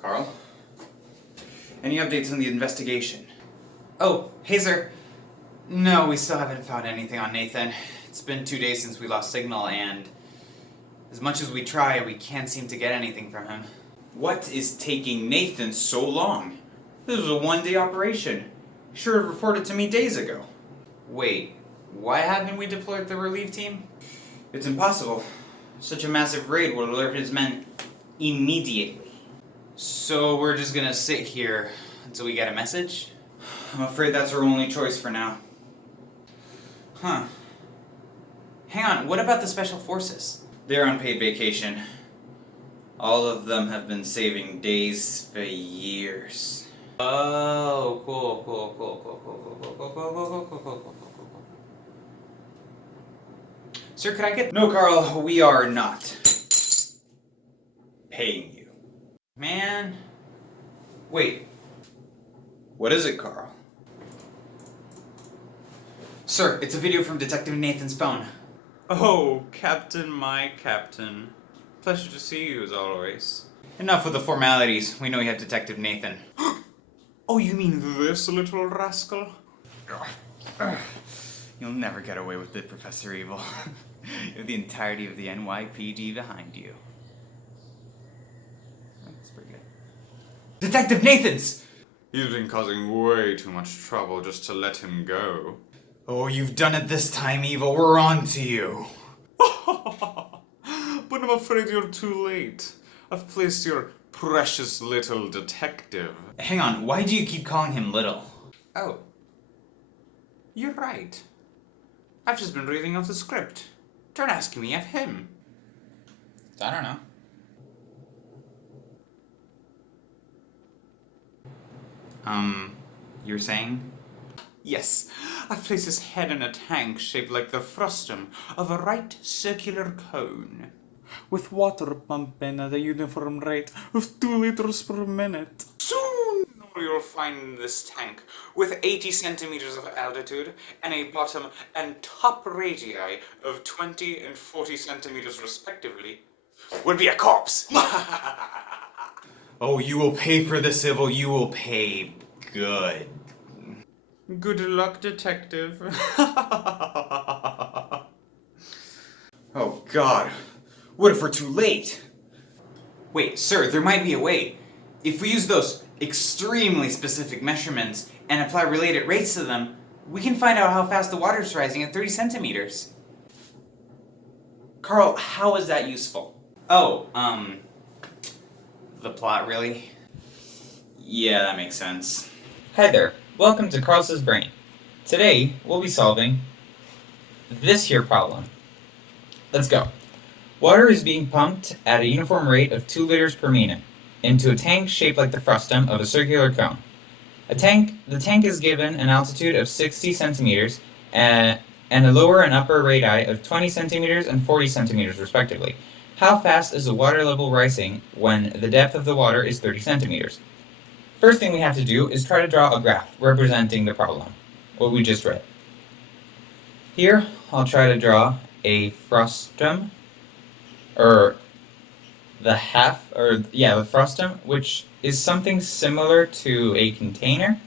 Carl? Any updates on the investigation? Oh, hey sir. No, we still haven't found anything on Nathan. It's been 2 days since we lost signal, and as much as we try, we can't seem to get anything from him. What is taking Nathan so long? This was a one-day operation. He should have reported to me days ago. Wait, why haven't we deployed the relief team? It's impossible. Such a massive raid will alert his men immediately. So we're just gonna sit here until we get a message? I'm afraid that's our only choice for now. Huh. Hang on, what about the special forces? They're on paid vacation. All of them have been saving days for years. Oh, cool. Sir, could I get... No, Carl, we are not paying you. Man. Wait. What is it, Carl? Sir, it's a video from Detective Nathan's phone. Oh, Captain, my Captain. Pleasure to see you as always. Enough with the formalities. We know you have Detective Nathan. Oh, you mean this little rascal? You'll never get away with it, Professor Evil. You have the entirety of the NYPD behind you. That's pretty good. Detective Nathan's! He's been causing way too much trouble just to let him go. Oh, you've done it this time, Evil. We're on to you. But I'm afraid you're too late. I've placed your precious little detective. Hang on, why do you keep calling him little? Oh. You're right. I've just been reading off the script. Don't ask me of him. I don't know. You're saying? Yes, I've placed his head in a tank shaped like the frustum of a right circular cone, with water pumping at a uniform rate of 2 liters per minute. Soon you'll find this tank with 80 centimeters of altitude and a bottom and top radii of 20 and 40 centimeters respectively would be a corpse. Oh, you will pay for this, Evil. You will pay good. Good luck, detective. Oh, God. What if we're too late? Wait, sir, there might be a way. If we use those extremely specific measurements and apply related rates to them, we can find out how fast the water's rising at 30 centimeters. Carl, how is that useful? Oh, the plot, really? Yeah, that makes sense. Hi there. Welcome to Carl's Brain. Today, we'll be solving this here problem. Let's go. Water is being pumped at a uniform rate of 2 liters per minute into a tank shaped like the frustum of a circular cone. The tank is given an altitude of 60 centimeters and a lower and upper radii of 20 centimeters and 40 centimeters respectively. How fast is the water level rising when the depth of the water is 30 centimeters? First thing we have to do is try to draw a graph representing the problem, what we just read. Here, I'll try to draw a frustum, or the frustum, which is something similar to a container,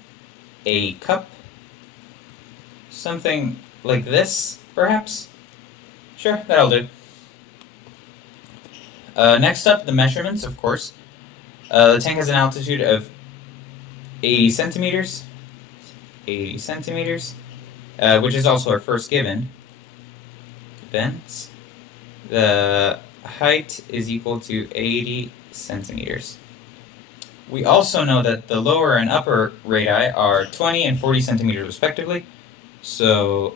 a cup, something like this, perhaps? Sure, that'll do. Next up, the measurements, of course. The tank has an altitude of 80 centimeters, which is also our first given. Thence, the height is equal to 80 centimeters. We also know that the lower and upper radii are 20 and 40 centimeters respectively, so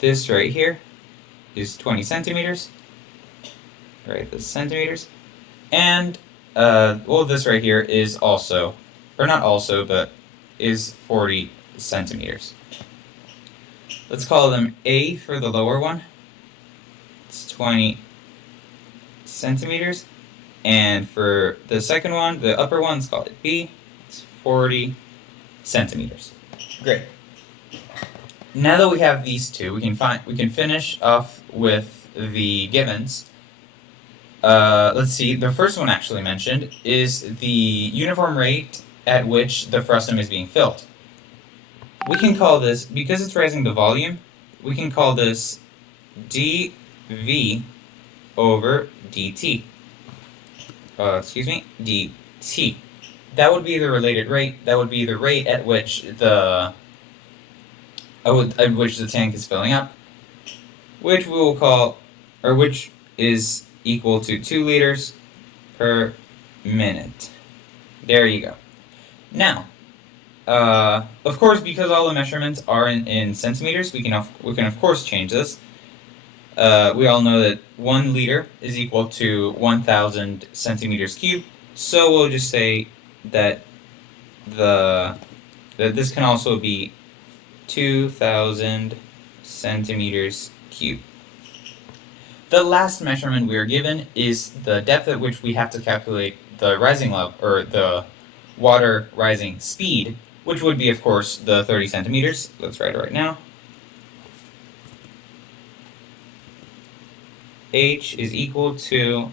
this right here is 20 centimeters, right, the centimeters, and this right here is also, or not also, but is 40 centimeters. Let's call them A for the lower one. It's 20 centimeters. And for the second one, the upper one, let's call it B. It's 40 centimeters. Great. Now that we have these two, we can finish off with the givens. Let's see, the first one actually mentioned is the uniform rate at which the frustum is being filled. We can call this, because it's raising the volume, we can call this dV over dt. dt. That would be the related rate. That would be the rate at which the tank is filling up, which we will call, or which is equal to 2 liters per minute. There you go. Now, of course, because all the measurements are in centimeters, we can of course change this. We all know that 1 liter is equal to 1,000 centimeters cubed, so we'll just say that that this can also be 2,000 centimeters cubed. The last measurement we are given is the depth at which we have to calculate the rising level, or the water rising speed, which would be, of course, the 30 centimeters. Let's write it right now. H is equal to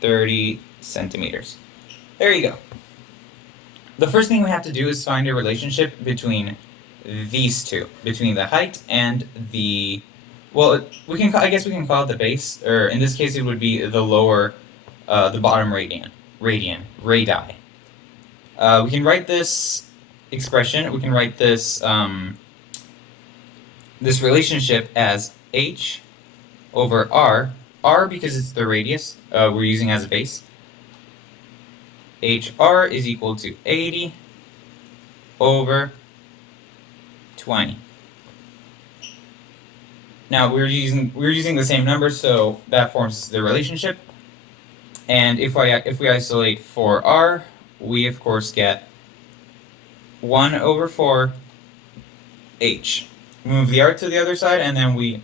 30 centimeters. There you go. The first thing we have to do is find a relationship between these two, between the height and the, well, I guess we can call it the base, or in this case it would be the lower, the bottom radii. We can write this expression, we can write this, this relationship as H over R because it's the radius we're using as a base. HR is equal to 80 over 20. Now we're using the same number, so that forms the relationship. And if we isolate for R, we of course get 1 over 4 H. Move the R to the other side, and then we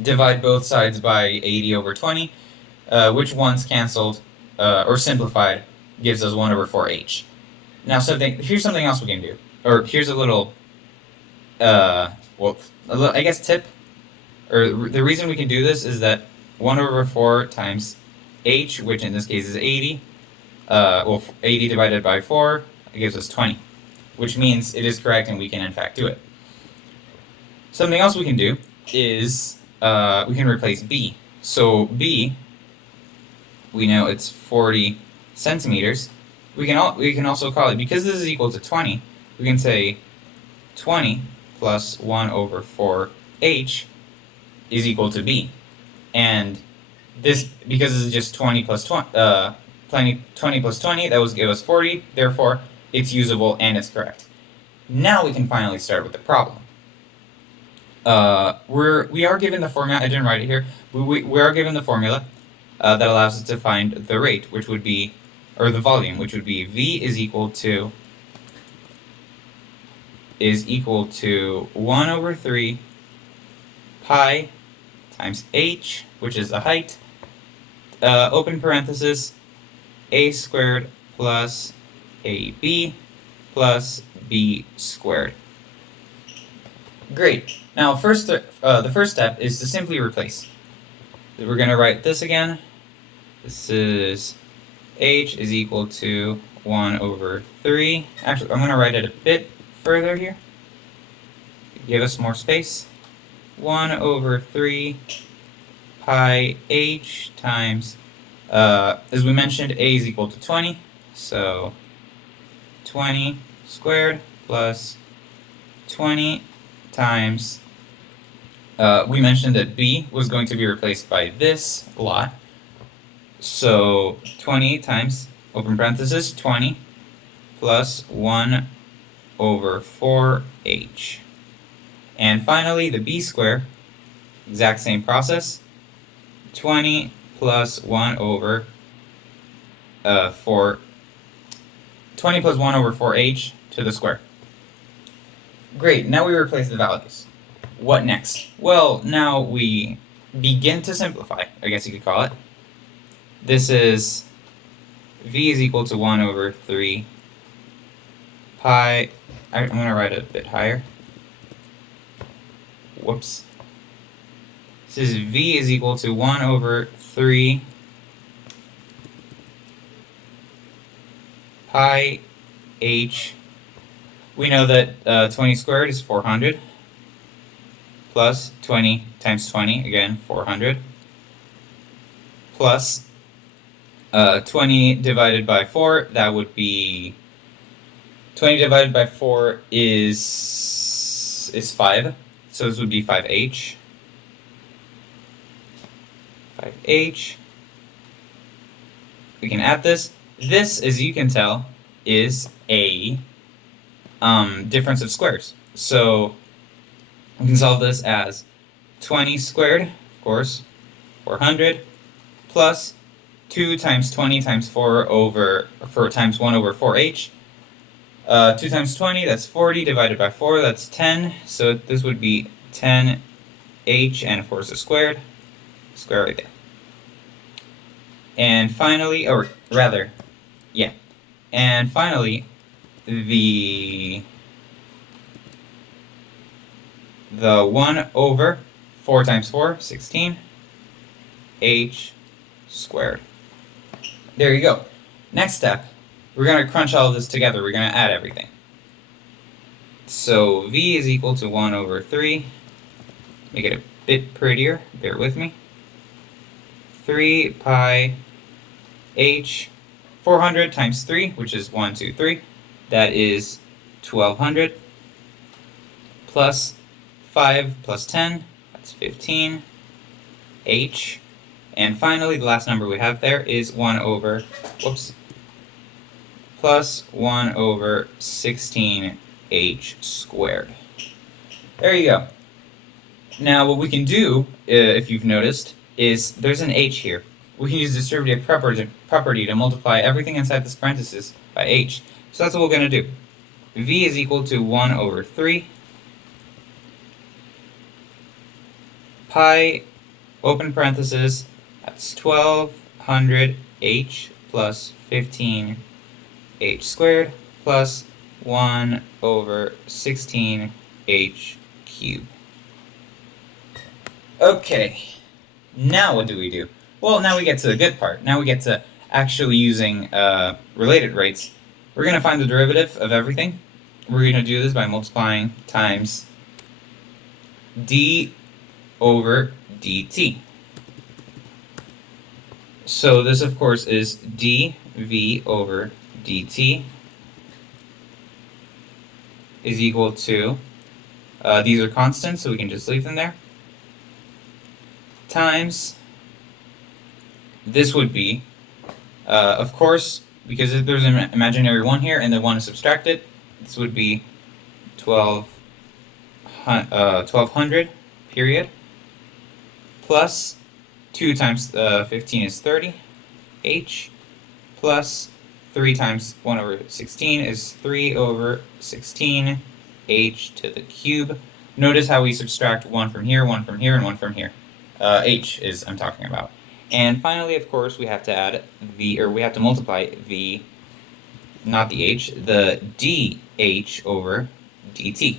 divide both sides by 80 over 20, which once canceled or simplified gives us 1 over 4H. Now here's something else we can do, or here's a little, I guess tip, or the reason we can do this is that 1 over 4 times H, which in this case is 80, 80 divided by 4 gives us 20, which means it is correct and we can in fact do it. Something else we can do is we can replace B. So B, we know it's 40 centimeters. We can also call it, because this is equal to 20, we can say 20 plus 1 over 4H is equal to B. And this, because this is just 20 plus 20, 20 plus 20, that would give us 40, therefore it's usable and it's correct. Now we can finally start with the problem. We are given the formula, I didn't write it here, we are given the formula that allows us to find the rate, which would be, or the volume, which would be V is equal to 1 over 3 pi times H, which is the height, open parenthesis, A squared plus AB plus B squared. Great. Now, the first step is to simply replace. We're going to write this again. This is H is equal to 1 over 3. Actually, I'm going to write it a bit further here. Give us more space. 1 over 3 pi H times, as we mentioned, A is equal to 20. So 20 squared plus 20 times, we mentioned that B was going to be replaced by this lot. So 20 times, open parenthesis, 20 plus 1 over 4H. And finally, the B square, exact same process, 20 plus 1 over 20 plus 1 over 4H to the square. Great, now we replace the values. What next? Well, now we begin to simplify, I guess you could call it. This is V is equal to 1 over 3 pi, I'm going to write it a bit higher. Whoops. This is V is equal to 1 over 3 pi h. We know that 20 squared is 400, plus 20 times 20, again, 400, plus 20 divided by 4, that would be 20 divided by 4 is 5, so this would be 5h. 5h. We can add this. This, as you can tell, is a difference of squares. So we can solve this as 20 squared, of course, 400, plus 2 times 20 times 4 times 1 over 4h. 2 times 20, that's 40, divided by 4, that's 10. So this would be 10h, and of course the square right there. And finally, or rather, yeah. And finally, the 1 over 4 times 4, 16, h squared. There you go. Next step, we're going to crunch all of this together. We're going to add everything. So v is equal to 1 over 3. Make it a bit prettier. Bear with me. 3 pi h, 400 times 3, which is 1, 2, 3. That is 1200, plus 5 plus 10, that's 15, h. And finally, the last number we have there is 1 over, plus 1 over 16h squared. There you go. Now, what we can do, if you've noticed, is there's an h here. We can use distributive property to multiply everything inside this parenthesis by h. So that's what we're going to do. V is equal to 1 over 3 pi, open parenthesis, that's 1200h plus 15h squared plus 1 over 16h cubed. Okay, now what do? Well, now we get to the good part. Now we get to actually using related rates. We're going to find the derivative of everything. We're going to do this by multiplying times d over dt. So this, of course, is dv over dt is equal to, these are constants, so we can just leave them there, times, this would be, of course, because there's an imaginary 1 here and the 1 is subtracted, this would be 1200, period, plus 2 times 15 is 30, h, plus 3 times 1 over 16 is 3 over 16, h to the cube. Notice how we subtract 1 from here, 1 from here, and 1 from here. H is I'm talking about. And finally, of course, we have to add we have to multiply not the h, the dh over dt.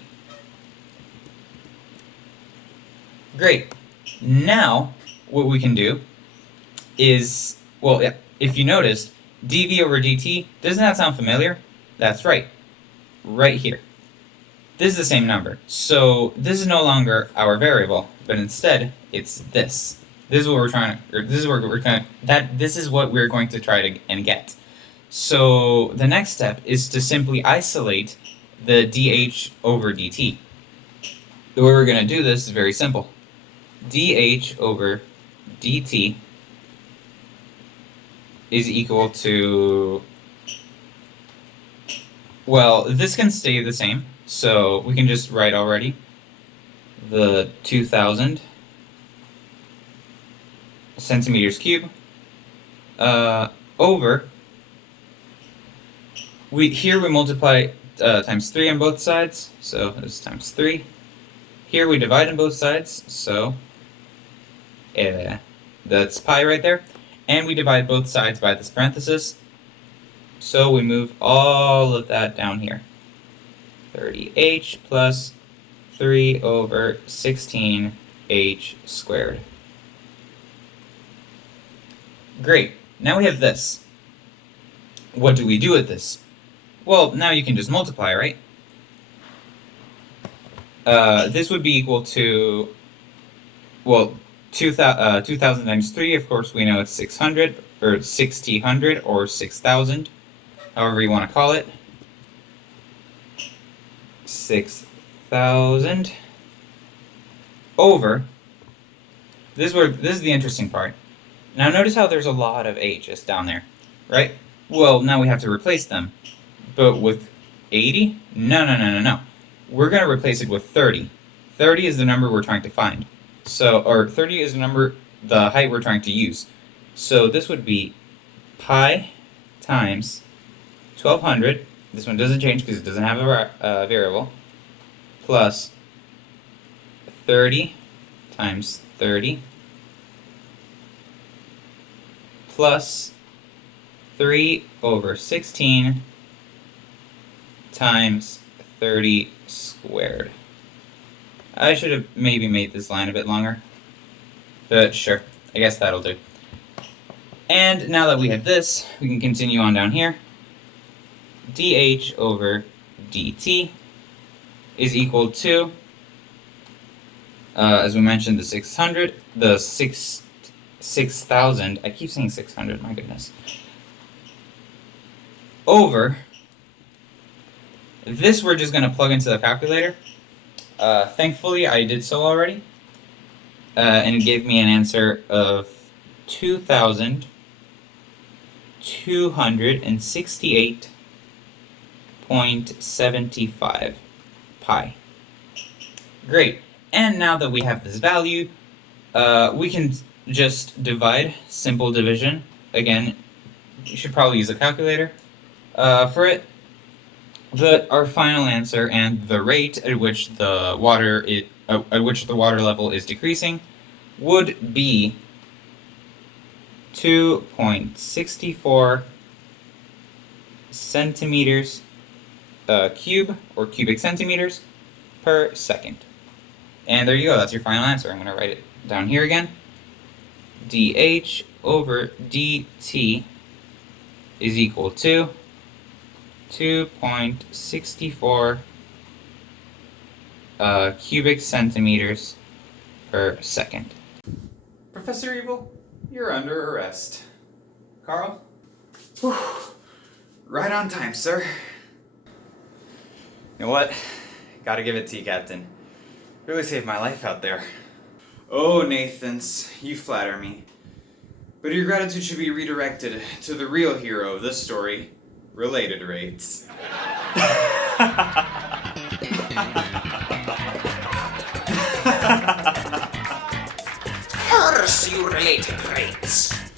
Great. Now, what we can do is, well, if you noticed, dv over dt, doesn't that sound familiar? That's right. Right here. This is the same number. So this is no longer our variable, but instead it's this. This is what we're trying to, or this is what we're going to, this is what we're going to try to and get. So the next step is to simply isolate the dh over dt. The way we're going to do this is very simple. dh over dt is equal to, well, this can stay the same, so we can just write already the 2000 centimeters cubed over, here we multiply times 3 on both sides, so this is times 3. Here we divide on both sides, so that's pi right there. And we divide both sides by this parenthesis, so we move all of that down here. 30h plus 3 over 16h squared. Great. Now we have this. What do we do with this? Well, now you can just multiply, right? This would be equal to, well, 2,000 times 3, of course, we know it's 600, or 600, or 6,000, however you want to call it. 6,000 over, this is the interesting part. Now notice how there's a lot of h's down there, right? Well, now we have to replace them. But with 80? No. We're going to replace it with 30. 30 is the number we're trying to find. So, or 30 is the height we're trying to use. So this would be pi times 1200. This one doesn't change because it doesn't have a variable. Plus 30 times 30 plus 3 over 16 times 30 squared. I should have maybe made this line a bit longer, but sure, I guess that'll do. And now that we have this, we can continue on down here. dH over dt is equal to, as we mentioned, the 6,000, I keep saying 600, my goodness, over, this we're just going to plug into the calculator. Thankfully, I did so already, and it gave me an answer of 2,268.75 pi. Great. And now that we have this value, we can just divide, simple division. Again, you should probably use a calculator for it. But our final answer and the rate at which the water level is decreasing would be 2.64 centimeters cube, or cubic centimeters, per second. And there you go, that's your final answer. I'm going to write it down here again. dH over dt is equal to 2.64 cubic centimeters per second. Professor Evil, you're under arrest. Carl? Whew. Right on time, sir. You know what? Gotta give it to you, Captain. Really saved my life out there. Oh, Nathans, you flatter me. But your gratitude should be redirected to the real hero of this story, related rates. Curse you, related rates!